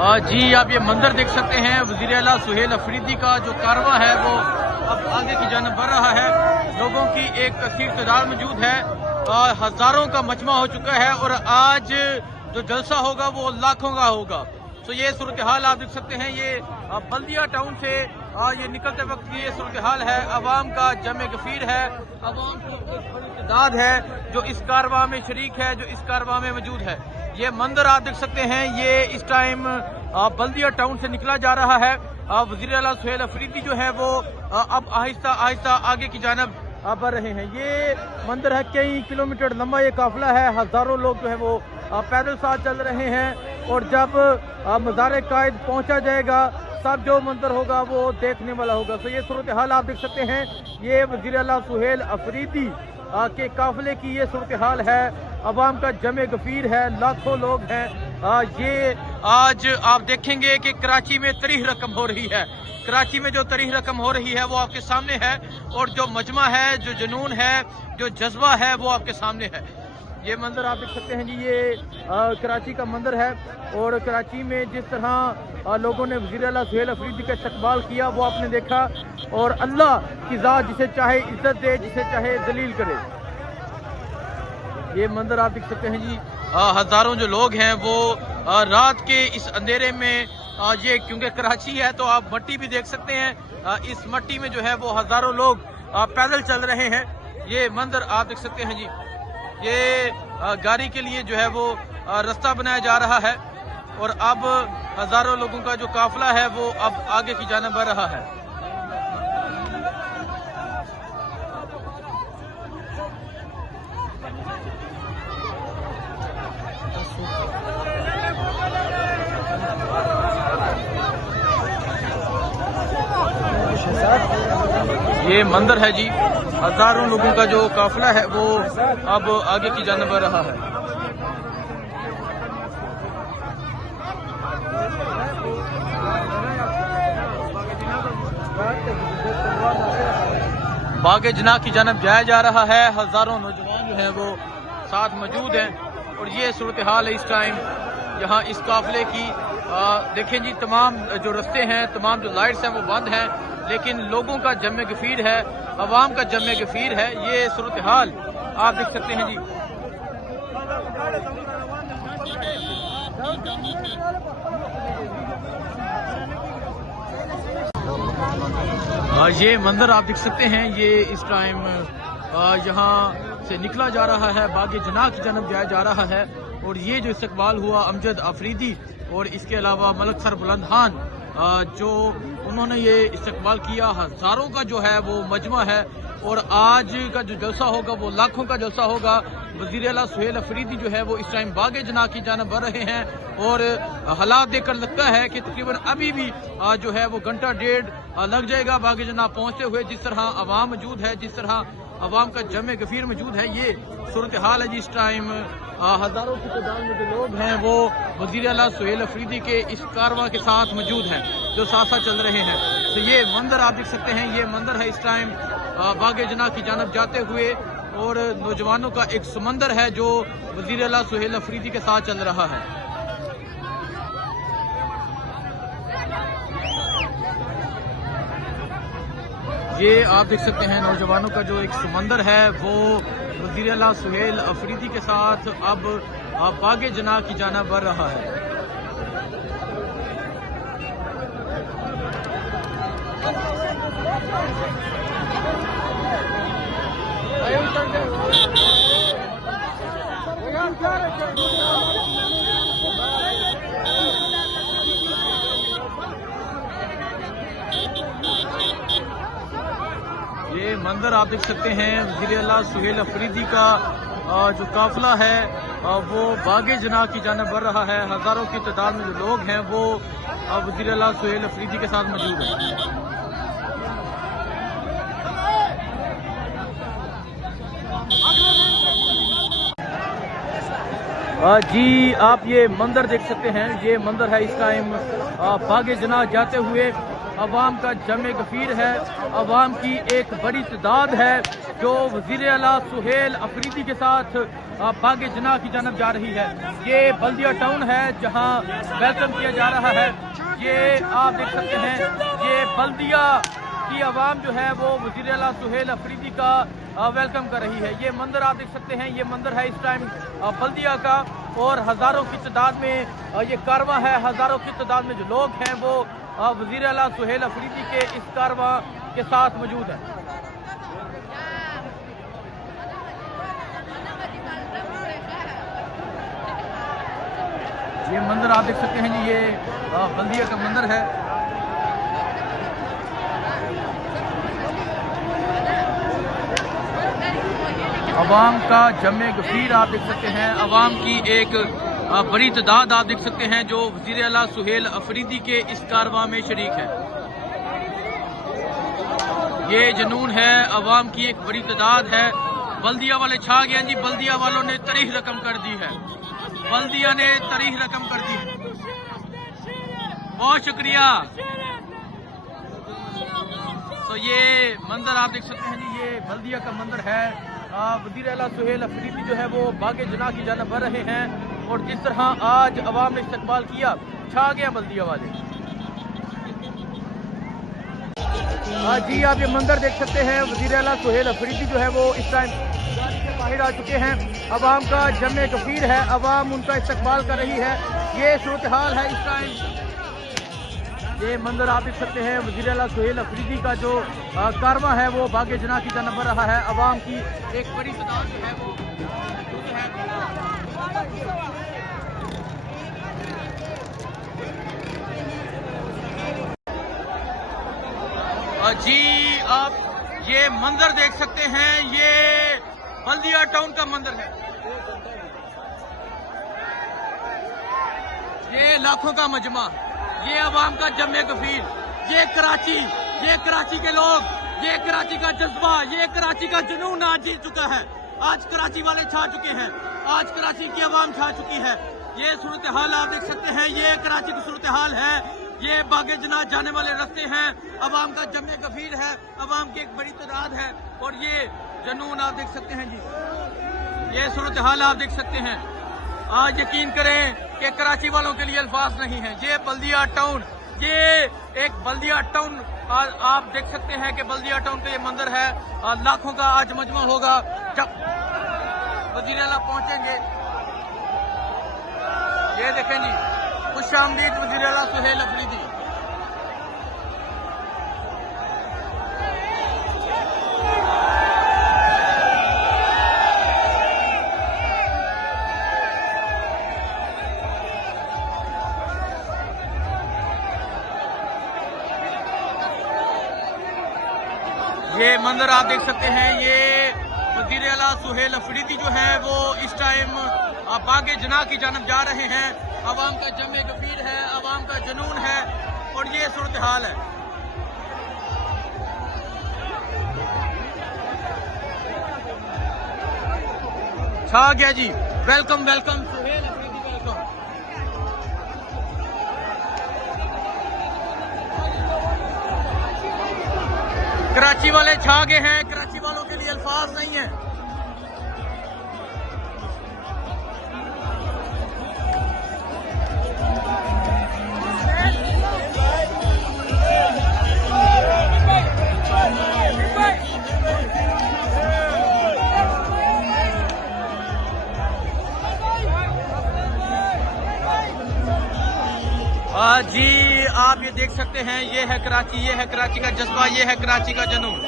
जी, आप ये मंदिर देख सकते हैं वज़ीर आला सुहेल अफरीदी का जो कारवां है वो अब आगे की जानिब बढ़ रहा है। लोगों की एक कसीर तादाद मौजूद है, हजारों का मजमा हो चुका है और आज जो जलसा होगा वो लाखों का होगा। तो ये सूरत हाल आप देख सकते हैं। ये बल्दिया टाउन से ये निकलते वक्त ये सूरत हाल है। अवाम का जमे गफीर है, अवाम की एक बड़ी तादाद है जो इस कारवां में शरीक है, जो इस कारवां में मौजूद है। ये मंदिर आप देख सकते हैं, ये इस टाइम बल्दिया टाउन से निकला जा रहा है। वज़ीर आला सुहेल अफरीदी जो है वो अब आहिस्ता आहिस्ता आगे की जानब बढ़ रहे हैं। ये मंदिर है, कई किलोमीटर लंबा ये काफिला है, हजारों लोग जो है वो पैदल साथ चल रहे हैं। और जब मज़ार कायद पहुंचा जाएगा सब जो मंदिर होगा वो देखने वाला होगा। तो ये सूरत हाल आप देख सकते हैं, ये वज़ीर आला सुहेल अफरीदी के काफिले की ये सूरत हाल है। अवाम का जमे गफीर है, लाखों लोग हैं। ये आज आप देखेंगे कि कराची में तरीह रकम हो रही है। कराची में जो तरीह रकम हो रही है वो आपके सामने है, और जो मजमा है, जो जुनून है, जो जज्बा है वो आपके सामने है। ये मंदिर आप देख सकते हैं जी, ये कराची का मंदिर है। और कराची में जिस तरह लोगों ने वज़ीर आला सुहेल अफरीदी का इस्तकबाल किया वो आपने देखा। और अल्लाह की ज़ात जिसे चाहे इज्जत दे, जिसे चाहे जलील करे। ये मंदिर आप देख सकते हैं जी, हजारों जो लोग हैं वो रात के इस अंधेरे में, ये क्योंकि कराची है तो आप मट्टी भी देख सकते हैं, इस मट्टी में जो है वो हजारों लोग पैदल चल रहे हैं। ये मंदिर आप देख सकते हैं जी, ये गाड़ी के लिए जो है वो रास्ता बनाया जा रहा है। और अब हजारों लोगों का जो काफिला है वो अब आगे की जानिब बढ़ रहा है। ये मंदिर है जी, हजारों लोगों का जो काफिला है वो अब आगे की जानिब बढ़ रहा है। बागे जना की जानिब जाया जा रहा है। हजारों नौजवान जो हैं वो साथ मौजूद हैं। और ये सूरत हाल है इस टाइम यहाँ इस काफिले की। देखें जी, तमाम जो रास्ते हैं, तमाम जो लाइट्स हैं वो बंद हैं, लेकिन लोगों का जमे गफीर है, अवाम का जमे गफीर है। ये सूरत हाल आप देख सकते हैं जी। ये मंदिर आप देख सकते हैं, ये इस टाइम यहाँ से निकला जा रहा है, बागे जना की जानब जाया जा रहा है। और ये जो इस्तकबाल हुआ अमजद अफरीदी और इसके अलावा मलक सर बुलंद खान, जो उन्होंने ये इस्तकबाल किया, हजारों का जो है वो मजमा है। और आज का जो जलसा होगा वो लाखों का जलसा होगा। वज़ीर आला सुहेल अफरीदी जो है वो इस टाइम बागे जना की जानब बढ़ रहे हैं। और हालात देखकर लगता है कि तकरीबन अभी भी जो है वो घंटा डेढ़ लग जाएगा बागे जना पहुंचते हुए। जिस तरह अवाम मौजूद है, जिस तरह अवाम का जमे गफीर मौजूद है, ये सूरत हाल है जी। इस टाइम हजारों की तादाद में जो लोग हैं वो वज़ीर आला सुहेल अफरीदी के इस कारवां के साथ मौजूद हैं, जो साथ साथ चल रहे हैं। तो ये मंदिर आप देख सकते हैं, ये मंदिर है इस टाइम बागे जना की जानब जाते हुए। और नौजवानों का एक समंदर है जो वज़ीर आला सुहेल अफरीदी के साथ चल रहा है। ये आप देख सकते हैं, नौजवानों का जो एक समंदर है वो वज़ीर आला सुहेल अफरीदी के साथ अब बागे जना की जानब बढ़ रहा है। ये मंदिर आप देख सकते हैं, वज़ीर आला सुहेल अफरीदी का जो काफिला है वो बागे जना की जानब बढ़ रहा है। हजारों की तादाद में जो लोग हैं वो वज़ीर आला सुहेल अफरीदी के साथ मौजूद हैं। जी आप ये मंदिर देख सकते हैं, ये मंदिर है इस टाइम बागे जना जाते हुए। अवाम का जमे गफीर है, अवाम की एक बड़ी तादाद है जो वज़ीर आला सुहेल अफरीदी के साथ बागे जना की जानब जा रही है। ये बल्दिया टाउन है जहां वेलकम किया जा रहा है। ये आप देख सकते हैं, ये बल्दिया की आवाम जो है वो वज़ीर आला सुहेल अफरीदी का वेलकम कर रही है। ये मंदिर आप देख सकते हैं, ये मंदिर है इस टाइम बल्दिया का, और हज़ारों की तादाद में ये कारवां है, हज़ारों की तादाद में जो लोग हैं वो वज़ीर आला सुहेल अफरीदी के इस कारवां के साथ मौजूद है। ये मंदिर आप देख सकते हैं जी, ये बल्दिया का मंदिर है। अवाम का जमे गफीर आप देख सकते हैं, अवाम की एक बड़ी तादाद आप देख सकते हैं जो वज़ीर आला सुहेल अफरीदी के इस कारवां में शरीक है। ये जुनून है, अवाम की एक बड़ी तादाद है। बल्दिया वाले छा गए हैं जी, बल्दिया वालों ने तारीख रकम कर दी है, बल्दिया ने तारीख रकम कर दी है। बहुत शुक्रिया। तो ये मंदिर आप देख सकते हैं जी, ये बल्दिया का मंदिर है। वज़ीर आला सुहेल अफरीदी जो है वो बागे जना की जानब बढ़ रहे हैं, और जिस तरह आज अवाम ने इस्तकबाल किया, छा गया बल्दिया वाले। जी आप ये मंदिर देख सकते हैं, वज़ीर आला सुहेल अफरीदी जो है वो इस टाइम बाहर आ चुके हैं। अवाम का जमे गफीर है, अवाम उनका इस्तकबाल कर रही है। ये सूरत हाल है इस टाइम। ये मंदिर आप देख सकते हैं, वज़ीर आला सुहेल अफरीदी का जो कारवां है वो बागे जना की जानब बढ़ रहा है। अवाम की एक बड़ी तादाद जो है वो जी आप ये मंदिर देख सकते हैं, ये बल्दिया टाउन का मंदिर है। ये लाखों का मजमा, ये अवाम का जमे गफीर, ये कराची के लोग, ये कराची का जज्बा, ये कराची का जुनून आज जीत चुका है। आज कराची वाले छा चुके हैं, आज कराची की अवाम छा चुकी है। ये सूरत हाल आप देख सकते हैं, ये कराची की सूरत हाल है। ये बागे जना जाने वाले रास्ते हैं, अवाम का जमे गफीर है, अवाम की एक बड़ी तादाद है, और ये जुनून आप देख सकते हैं जी। ये सूरत हाल आप देख सकते हैं। आज यकीन करें कि कराची वालों के लिए अल्फाज नहीं है। ये बल्दिया टाउन, ये एक बल्दिया टाउन आप देख सकते हैं कि बल्दिया टाउन का ये मंदिर है। लाखों का आज मजमा होगा जब वज़ीर आला पहुंचेंगे। ये देखें जी, खुशामदीद वज़ीर आला सुहेल अफरीदी। ये मंदिर आप देख सकते हैं, ये वज़ीर आला सुहेल अफरीदी जो है वो इस टाइम बागे जना की जानब जा रहे हैं। अवाम का जमे गफीर है, अवाम का जुनून है, और ये सूरत हाल है। छा गया जी, welcome welcome Suhail Afridi, welcome. Karachi वाले छा गए हैं, कराची वालों के लिए अल्फाज नहीं है। जी आप ये देख सकते हैं, ये है कराची, ये है कराची का जज्बा, ये है कराची का जुनून।